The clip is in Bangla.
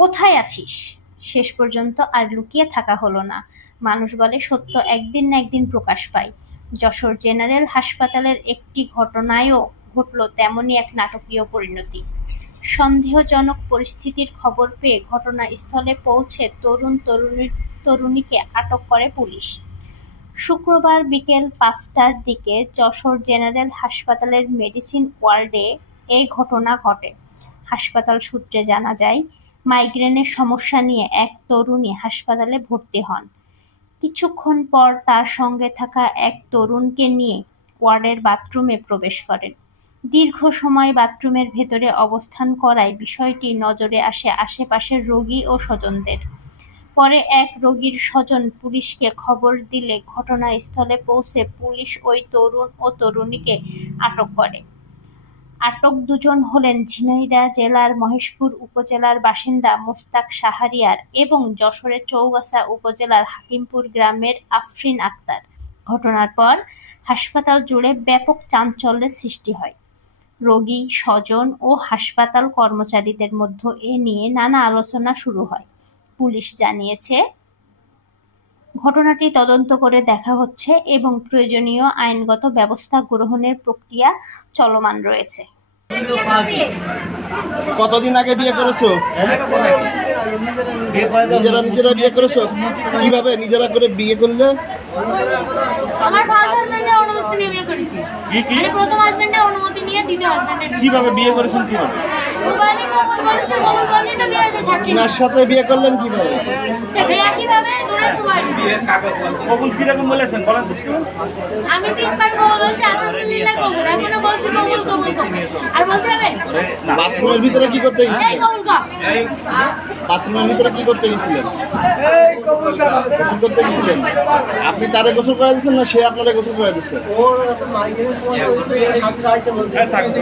কোথায় আছিস? শেষ পর্যন্ত আর লুকিয়ে থাকা হলো না। মানুষ বলে সত্য একদিন না একদিন প্রকাশ পায়। যশোর জেনারেল হাসপাতালের একটি ঘটনায়ও ঘটল তেমনই এক নাটকীয় পরিণতি। সন্দেহজনক পরিস্থিতির খবর পেয়ে ঘটনাস্থলে পৌঁছে তরুণীকে আটক করে পুলিশ। শুক্রবার বিকেল ৫টার দিকে যশোর জেনারেল হাসপাতালের মেডিসিন ওয়ার্ডে এই ঘটনা ঘটে। হাসপাতাল সূত্রে জানা যায়, মাইগ্রেনের সমস্যা নিয়ে এক তরুণী হাসপাতালে ভর্তি হন। কিছুক্ষণ পর তার সঙ্গে থাকা এক তরুণকে নিয়ে ওয়ার্ডের বাথরুমে প্রবেশ করেন। দীর্ঘ সময় বাথরুমের ভেতরে অবস্থান করায় বিষয়টি নজরে আসে আশেপাশের রোগী ও স্বজনদের। পরে এক রোগীর স্বজন পুলিশকে খবর দিলে ঘটনাস্থলে পৌঁছে পুলিশ ওই তরুণ ও তরুণীকে আটক করে। আটক দুজন হলেন ঝিনাইদহ জেলার মহেশপুর উপজেলার বাসিন্দা মোস্তাক শাহরিয়ার এবং যশোরের চৌগাছা উপজেলার হাকিমপুর গ্রামের আফরিন আক্তার। ঘটনার পর হাসপাতাল জুড়ে ব্যাপক চাঞ্চল্যের সৃষ্টি হয়। রোগী, স্বজন ও হাসপাতাল কর্মচারীদের মধ্যে এ নিয়ে নানা আলোচনা শুরু হয়। পুলিশ জানিয়েছে, ঘটনাটি তদন্ত করে দেখা হচ্ছে এবং প্রয়োজনীয় আইনগত ব্যবস্থা গ্রহণের প্রক্রিয়া চলমান রয়েছে। কতদিন আগে বিয়ে করেছো? নিজেরা বিয়ে করেছো? কিভাবে নিজেরা করে বিয়ে করলে? আমার ফার্স্ট হাজবেন্ডের অনুমতি নিয়ে বিয়ে করেছি। আমি প্রথম হাজবেন্ডের অনুমতি নিয়ে দ্বিতীয় হাজবেন্ডের কিভাবে বিয়ে করেছেন? কিভাবে কুরবানি কবুল করেছে, কবুল করলেই তো বিয়ে হয়েছে সাক্ষী। ওনার সাথে বিয়ে করলেন কিভাবে? একইভাবে দূরের কুমারী। কবুল কিরকম বলেছেন বলেন তো একটু। আমি 3 বার কবুল বলছি, আলহামদুলিল্লাহ কবুল। এখনো বলছি কবুল কবুল কবুল। আর বলতে হবে বাথরুমের ভিতরে কি করতে এই গেছিলেন? কবুল কর। বাথরুমের ভিতরে কি করতে গেছিলেন? গোসল করতে গেছিলেন? আপনি তারে গোসল করে দিচ্ছেন না সে আপনারে গোসল করে দিচ্ছে? হ্যাঁ, থাকবে।